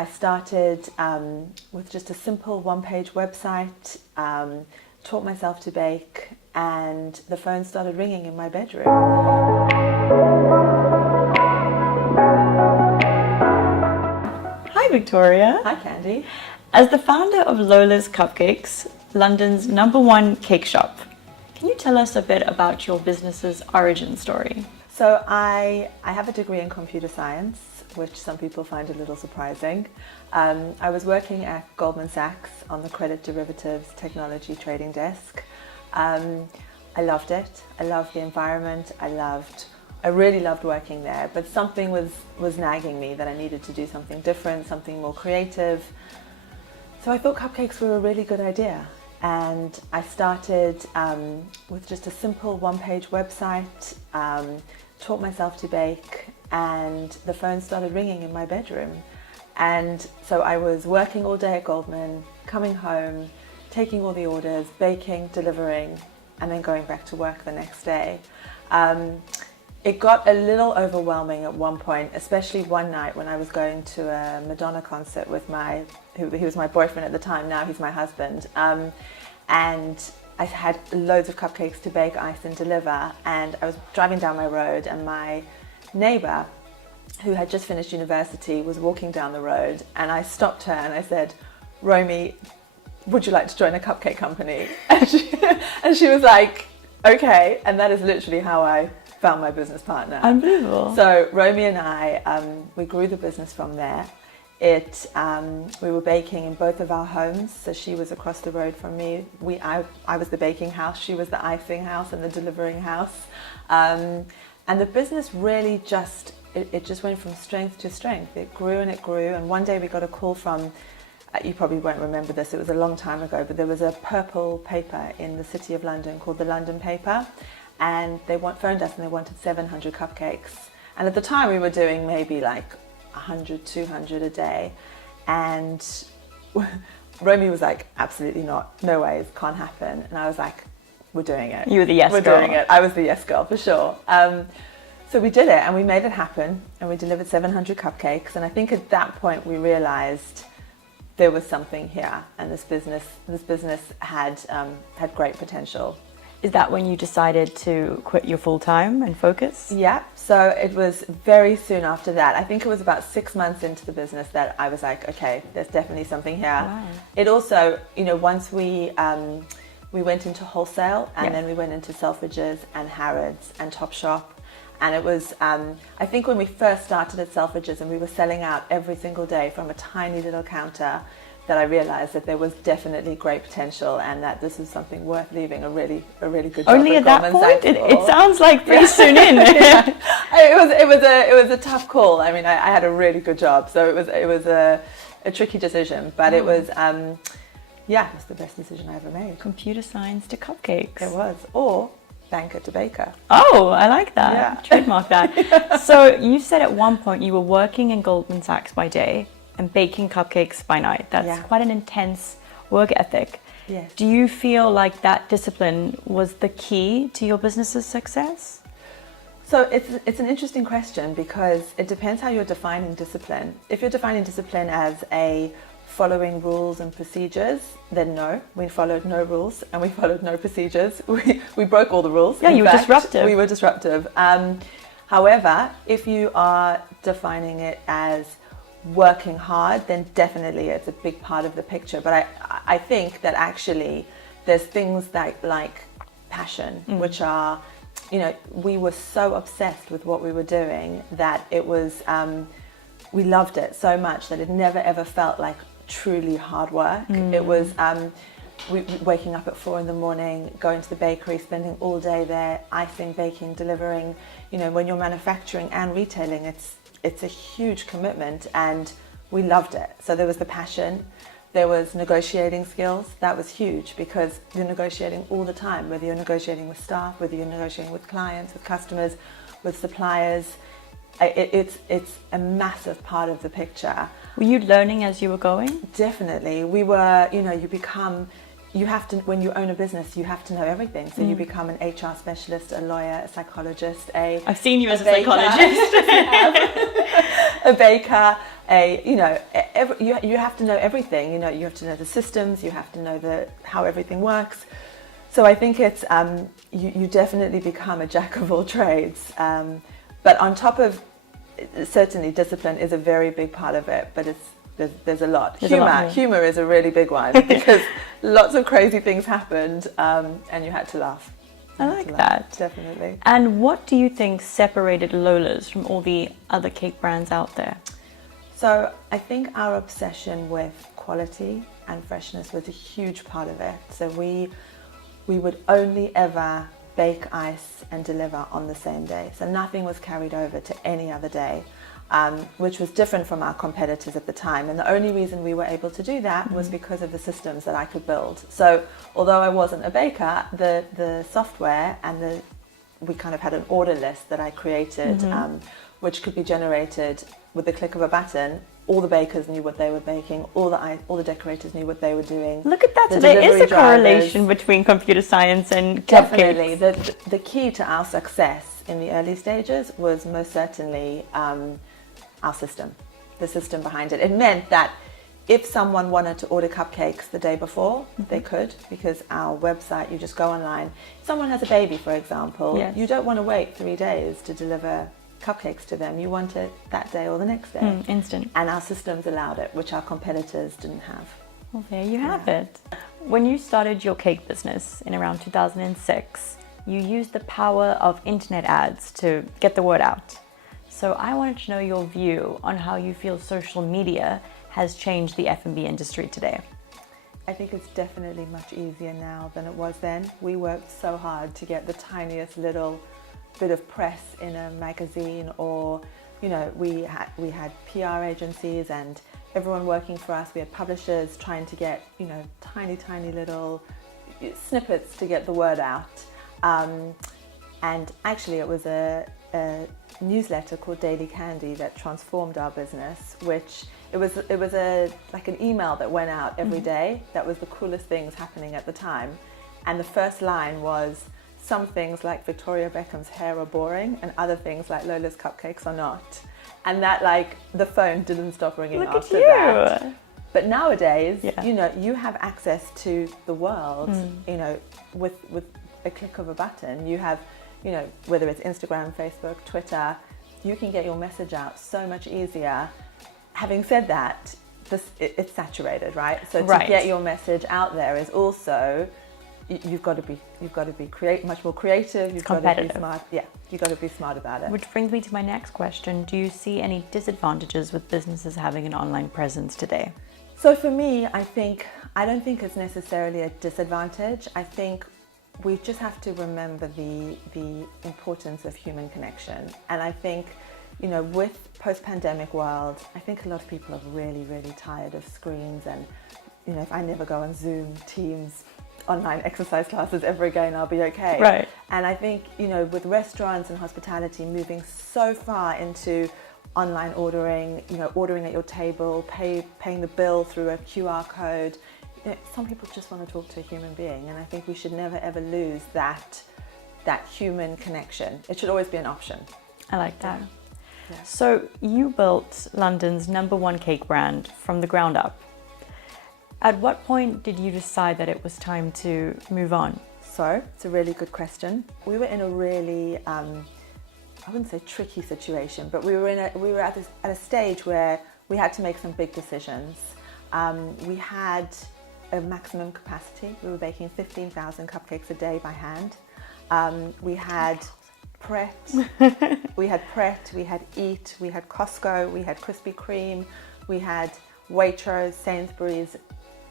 I started with just a simple one-page website, taught myself to bake, and the phone started ringing in my bedroom. Hi Victoria. Hi Candy. As the founder of Lola's Cupcakes, London's #1 cake shop, can you tell us a bit about your business's origin story? So I have a degree in computer science, which some people find a little surprising. I was working at Goldman Sachs on the credit derivatives technology trading desk. I loved it. I loved the environment. I really loved working there, but something was nagging me that I needed to do something different, something more creative. So I thought cupcakes were a really good idea. And I started with just a simple one-page website, taught myself to bake, and the phone started ringing in my bedroom. And so I was working all day at Goldman, coming home, taking all the orders, baking, delivering, and then going back to work the next day. It got a little overwhelming at one point, especially one night when I was going to a Madonna concert with he was my boyfriend at the time, now he's my husband. And I had loads of cupcakes to bake, ice and deliver, and I was driving down my road and my neighbour, who had just finished university, was walking down the road, and I stopped her and I said, "Romy, would you like to join a cupcake company?" And she was like, "Okay," and that is literally how I found my business partner. Unbelievable. So Romy and I, we grew the business from there. We were baking in both of our homes. So she was across the road from me. I was the baking house. She was the icing house and the delivering house. And the business really just went from strength to strength. It grew and it grew. And one day we got a call from, you probably won't remember this, it was a long time ago, but there was a purple paper in the City of London called the London Paper. And they phoned us and they wanted 700 cupcakes. And at the time we were doing maybe like 100, 200 a day. And Romy was like, "Absolutely not, no ways, can't happen." And I was like, "We're doing it." You were the yes girl. We're doing it. I was the yes girl for sure. So we did it and we made it happen and we delivered 700 cupcakes. And I think at that point we realized there was something here and this business had great potential. Is that when you decided to quit your full-time and focus? Yeah, so it was very soon after that. I think it was about 6 months into the business that I was like, okay, there's definitely something here. Wow. It also, once we went into wholesale and then we went into Selfridges and Harrods and Topshop. And it was, I think when we first started at Selfridges and we were selling out every single day from a tiny little counter, that I realized that there was definitely great potential and that this was something worth leaving a really good job. Only at that point? It sounds like pretty soon in. Yeah. It was a tough call. I mean, I had a really good job, so it was a tricky decision, but it was, it was the best decision I ever made. Computer science to cupcakes. It was, or banker to baker. Oh, I like that. Yeah. Trademark that. Yeah. So you said at one point you were working in Goldman Sachs by day and baking cupcakes by night. That's quite an intense work ethic. Yes. Do you feel like that discipline was the key to your business's success? So it's an interesting question because it depends how you're defining discipline. If you're defining discipline as a following rules and procedures, then no, we followed no rules and we followed no procedures. We broke all the rules. Yeah, you were disruptive. We were disruptive. However, if you are defining it as working hard, then definitely it's a big part of the picture. But I think that actually there's things like passion, which are, we were so obsessed with what we were doing that it was, we loved it so much that it never ever felt like truly hard work. It was waking up at 4 a.m, going to the bakery, spending all day there, icing, baking, delivering. When you're manufacturing and retailing, it's a huge commitment and we loved it. So there was the passion, there was negotiating skills. That was huge because you're negotiating all the time, whether you're negotiating with staff, whether you're negotiating with clients, with customers, with suppliers. It's a massive part of the picture. Were you learning as you were going? Definitely. We were, you have to, when you own a business, you have to know everything. So you become an HR specialist, a lawyer, a psychologist, I've seen you as a psychologist. A baker, you have to know everything. You have to know the systems, you have to know how everything works. So I think it's you definitely become a jack of all trades. But on top of, certainly discipline is a very big part of it, but there's a lot. Humor is a really big one because lots of crazy things happened, and you had to laugh. I like that. Definitely. And what do you think separated Lola's from all the other cake brands out there? So I think our obsession with quality and freshness was a huge part of it. So we would only ever bake, ice and deliver on the same day. So nothing was carried over to any other day, which was different from our competitors at the time. And the only reason we were able to do that was because of the systems that I could build. So although I wasn't a baker, the software and we kind of had an order list that I created, which could be generated with the click of a button. All the bakers knew what they were baking, all the decorators knew what they were doing. Look at that, so there is a correlation between computer science and definitely. The key to our success in the early stages was most certainly our system, the system behind it. It meant that if someone wanted to order cupcakes the day before, they could, because our website, you just go online. If someone has a baby, for example, you don't want to wait 3 days to deliver cupcakes to them. You want it that day or the next day. Instant. And our systems allowed it, which our competitors didn't have. Well, there you have it. When you started your cake business in around 2006, you used the power of internet ads to get the word out. So I wanted to know your view on how you feel social media has changed the F&B industry today. I think it's definitely much easier now than it was then. We worked so hard to get the tiniest little bit of press in a magazine, or we had PR agencies and everyone working for us. We had publishers trying to get tiny little snippets to get the word out, and actually it was a newsletter called Daily Candy that transformed our business, which it was like an email that went out every day. That was the coolest things happening at the time, and the first line was, some things like Victoria Beckham's hair are boring and other things like Lola's cupcakes are not. And that, like, the phone didn't stop ringing after that. But nowadays, you have access to the world, with a click of a button. You have, whether it's Instagram, Facebook, Twitter, you can get your message out so much easier. Having said that, it's saturated, right? So to get your message out there is also, you've got to be much more creative. You've got to be smart. Yeah, you've got to be smart about it. Which brings me to my next question. Do you see any disadvantages with businesses having an online presence today? So for me, I don't think it's necessarily a disadvantage. I think we just have to remember the importance of human connection. And I think, with post-pandemic world, I think a lot of people are really, really tired of screens. And, if I never go on Zoom, Teams, online exercise classes ever again, I'll be okay. Right. And I think, with restaurants and hospitality moving so far into online ordering, ordering at your table, paying the bill through a QR code, some people just want to talk to a human being, and I think we should never ever lose that human connection. It should always be an option. I like that. Yeah. So you built London's #1 cake brand from the ground up. At what point did you decide that it was time to move on? So it's a really good question. We were in a really, I wouldn't say tricky situation, but we were at a stage where we had to make some big decisions. We had a maximum capacity. We were baking 15,000 cupcakes a day by hand. We had Pret, we had Eat, we had Costco, we had Krispy Kreme, we had Waitrose, Sainsbury's,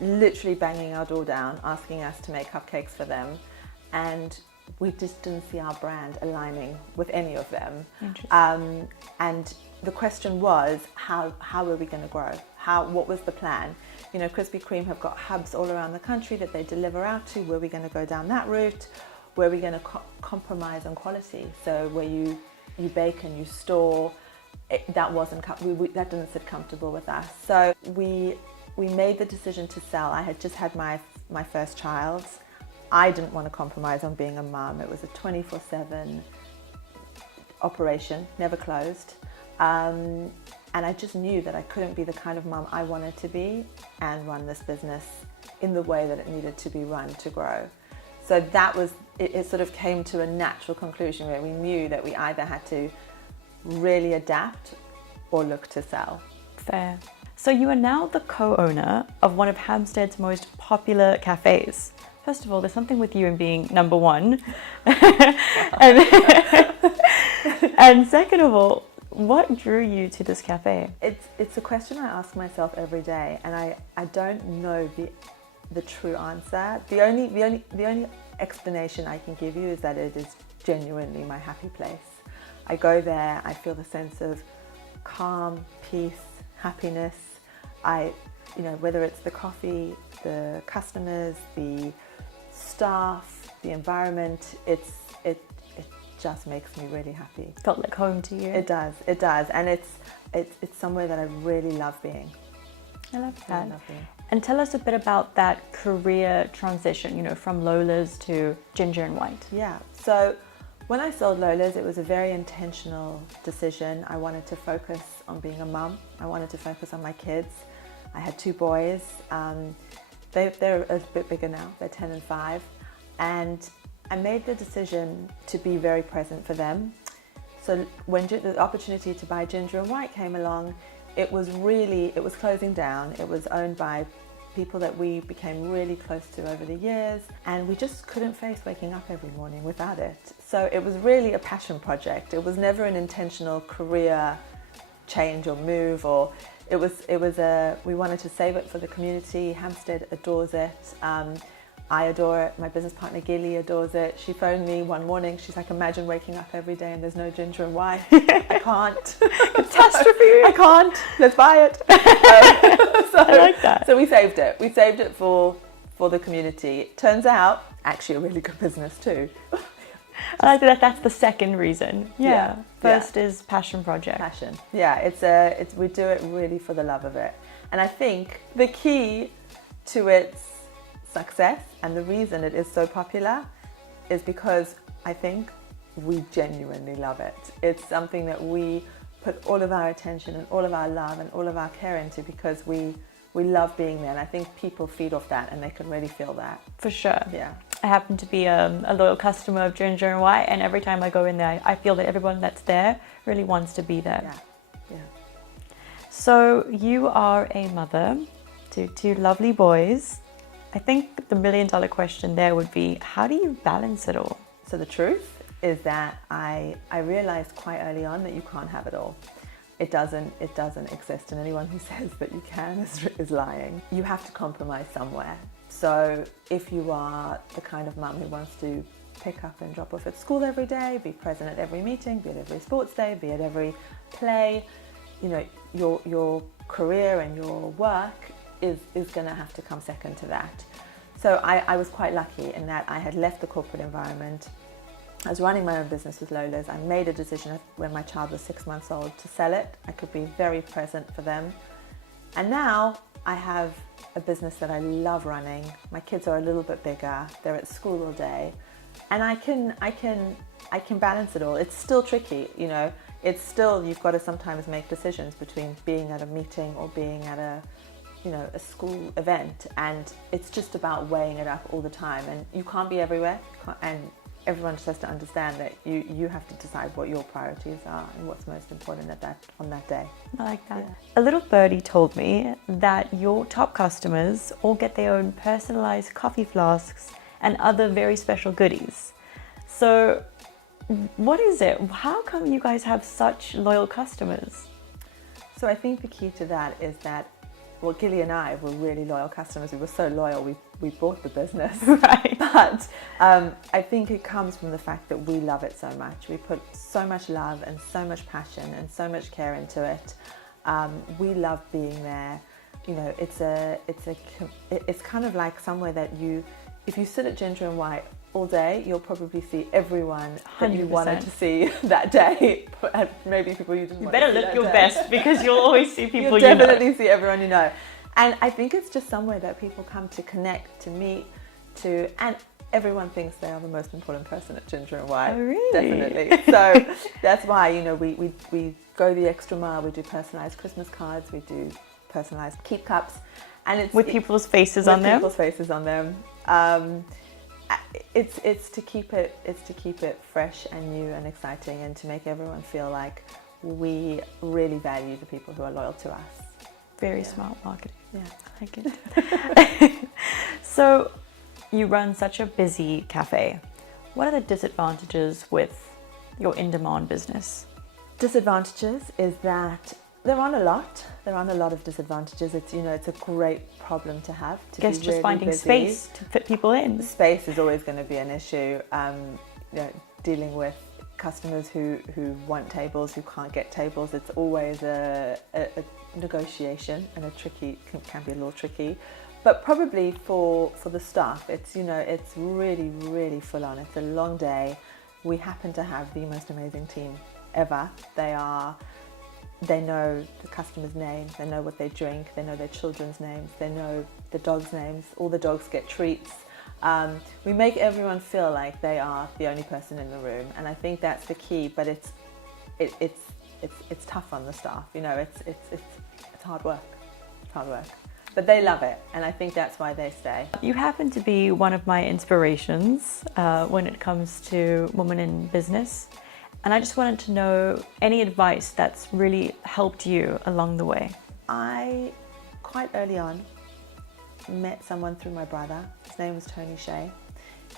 literally banging our door down, asking us to make cupcakes for them. And we just didn't see our brand aligning with any of them. And the question was, how were we going to grow? What was the plan? Krispy Kreme have got hubs all around the country that they deliver out to. Were we going to go down that route? Were we going to compromise on quality? So where you bake and you store, that didn't sit comfortable with us. So we made the decision to sell. I had just had my first child. I didn't want to compromise on being a mum. It was a 24/7 operation, never closed. And I just knew that I couldn't be the kind of mum I wanted to be and run this business in the way that it needed to be run to grow. So that was, it sort of came to a natural conclusion where we knew that we either had to really adapt or look to sell. Fair. So you are now the co-owner of one of Hampstead's most popular cafes. First of all, there's something with you in being number one. And second of all, what drew you to this cafe? It's a question I ask myself every day, and I don't know the true answer. The only explanation I can give you is that it is genuinely my happy place. I go there, I feel the sense of calm, peace, happiness. Whether it's the coffee, the customers, the staff, the environment, it just makes me really happy. Felt like home to you? It does, and it's somewhere that I really love being. I love that. And tell us a bit about that career transition, from Lola's to Ginger and White. Yeah, so when I sold Lola's, it was a very intentional decision. I wanted to focus on being a mum. I wanted to focus on my kids. I had 2 boys. They're a bit bigger now. They're 10 and 5. And I made the decision to be very present for them. So when the opportunity to buy Ginger and White came along, it was closing down. It was owned by people that we became really close to over the years, and we just couldn't face waking up every morning without it. So it was really a passion project. It was never an intentional career change or move, or we wanted to save it for the community. Hampstead adores it. I adore it. My business partner Gilly adores it. She phoned me one morning. She's like, imagine waking up every day and there's no Ginger and White. I can't. Catastrophe. I can't. Let's buy it. I like that. So we saved it. We saved it for the community. It turns out, actually a really good business too. I like that. That's the second reason. Yeah. First is passion project. Passion. Yeah. We do it really for the love of it. And I think the key to its success and the reason it is so popular is because I think we genuinely love it. It's something that we put all of our attention and all of our love and all of our care into because we love being there, and I think people feed off that and they can really feel that. For sure. Yeah. I happen to be a loyal customer of Ginger and White, and every time I go in there, I feel that everyone that's there really wants to be there. Yeah. So you are a mother to 2 lovely boys. I think the $1 million question there would be, how do you balance it all? So the truth is that I realized quite early on that you can't have it all. It doesn't exist, and anyone who says that you can is lying. You have to compromise somewhere. So if you are the kind of mum who wants to pick up and drop off at school every day, be present at every meeting, be at every sports day, be at every play, your career and your work is going to have to come second to that. So I was quite lucky in that I had left the corporate environment. I was running my own business with Lola's. I made a decision when my child was 6 months old to sell it. I could be very present for them. And now I have a business that I love running. My kids are a little bit bigger. They're at school all day. And I can balance it all. It's still tricky, It's still, you've got to sometimes make decisions between being at a meeting or being at a school event, and it's just about weighing it up all the time, and you can't be everywhere, and everyone just has to understand that you have to decide what your priorities are and what's most important on that day. I like that. Yeah. A little birdie told me that your top customers all get their own personalized coffee flasks and other very special goodies. So what is it? How come you guys have such loyal customers? So I think the key to that is that, well, Gilly and I were really loyal customers. We were so loyal, we bought the business. Right. But I think it comes from the fact that we love it so much. We put so much love and so much passion and so much care into it. We love being there. It's kind of like somewhere that if you sit at Ginger and White all day, you'll probably see everyone that you 100%. wanted to see that day, and maybe people you didn't. You want better to see look that your day. best, because you'll always see people You'll definitely see everyone you know. And I think it's just somewhere that people come to connect, to meet, and everyone thinks they are the most important person at Ginger and White. Oh, really? Definitely. So that's why we go the extra mile. We do personalised Christmas cards, we do personalised keep cups, and it's with people's faces on them. People's faces on them. It's to keep it fresh and new and exciting, and to make everyone feel like we really value the people who are loyal to us. Very smart marketing. Yeah, I like it. So, you run such a busy cafe. What are the disadvantages with your in-demand business? Disadvantages is that there aren't a lot. There aren't a lot of disadvantages. It's it's a great problem to have. I guess just finding space to fit people in. Space is always going to be an issue. Dealing with customers who want tables, who can't get tables, it's always a negotiation, and can be a little tricky. But probably for the staff, it's really full on. It's a long day. We happen to have the most amazing team ever. They know the customers' names, they know what they drink, they know their children's names, they know the dogs' names. All the dogs get treats. We make everyone feel like they are the only person in the room, and I think that's the key. But it's tough on the staff. It's hard work. It's hard work. But they love it, and I think that's why they stay. You happen to be one of my inspirations when it comes to women in business. And I just wanted to know any advice that's really helped you along the way. I, quite early on, met someone through my brother. His name was Tony Shea.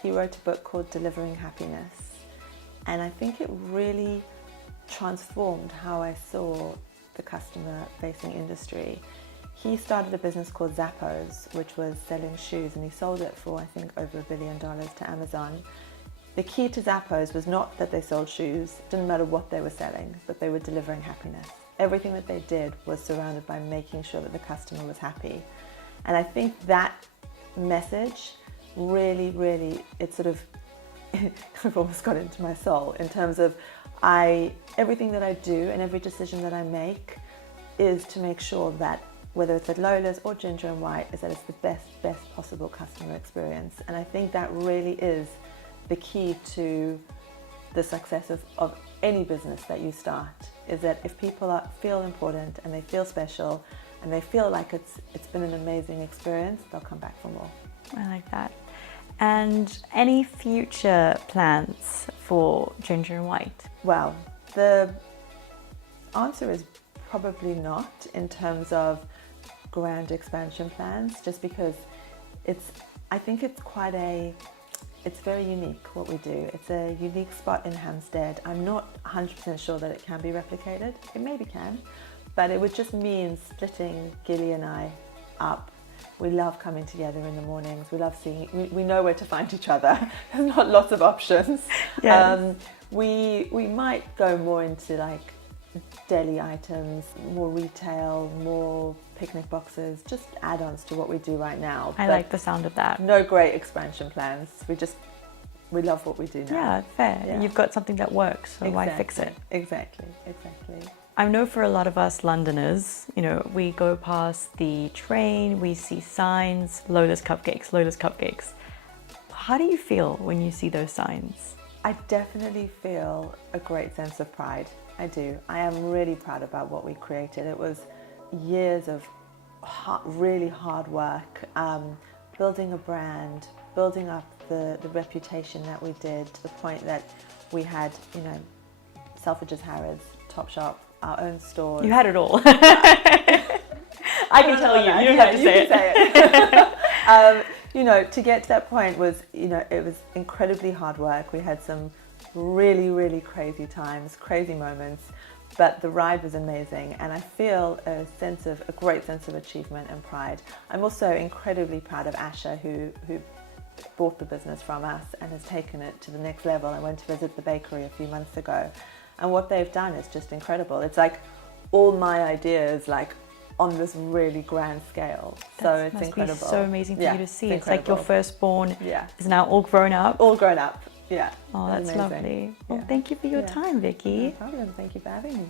He wrote a book called Delivering Happiness. And I think it really transformed how I saw the customer-facing industry. He started a business called Zappos, which was selling shoes, and he sold it for, I think, over $1 billion to Amazon. The key to Zappos was not that they sold shoes, it didn't matter what they were selling, but they were delivering happiness. Everything that they did was surrounded by making sure that the customer was happy. And I think that message really, it sort of kind of almost got into my soul, in terms of everything that I do and every decision that I make is to make sure that, whether it's at Lola's or Ginger and White, is that it's the best possible customer experience. And I think that really is the key to the success of any business that you start, is that if people feel important and they feel special and they feel like it's been an amazing experience, they'll come back for more. I like that. And any future plans for Ginger and White? Well, the answer is probably not, in terms of grand expansion plans, just because I think it's very unique what we do. It's a unique spot in Hampstead. I'm not 100% sure that it can be replicated. It maybe can, but it would just mean splitting Gilly and I up. We love coming together in the mornings. We love we know where to find each other. There's not lots of options. Yes. We might go more into like deli items, more retail, more picnic boxes, just add-ons to what we do right now. I like the sound of that. No great expansion plans. We love what we do now. Yeah, fair. Yeah. You've got something that works, so why fix it? Exactly. I know for a lot of us Londoners, we go past the train, we see signs, Lola's Cupcakes. How do you feel when you see those signs? I definitely feel a great sense of pride. I do. I am really proud about what we created. It was years of really hard work, building a brand, building up the reputation that we did, to the point that we had, Selfridges, Harrods, Topshop, our own stores. You had it all. I can tell you. You don't have to say it. To get to that point was, it was incredibly hard work. We had some really crazy times, crazy moments, but the ride was amazing, and I feel a great sense of achievement and pride. I'm also incredibly proud of Asha, who bought the business from us and has taken it to the next level. I went to visit the bakery a few months ago, and what they've done is just incredible. It's like all my ideas, like on this really grand scale. So it's incredible. Be so amazing for you to see. It's like your firstborn is now all grown up. All grown up. Yeah. Oh, that's lovely. Well, thank you for your time, Vicky. No problem. Thank you for having me.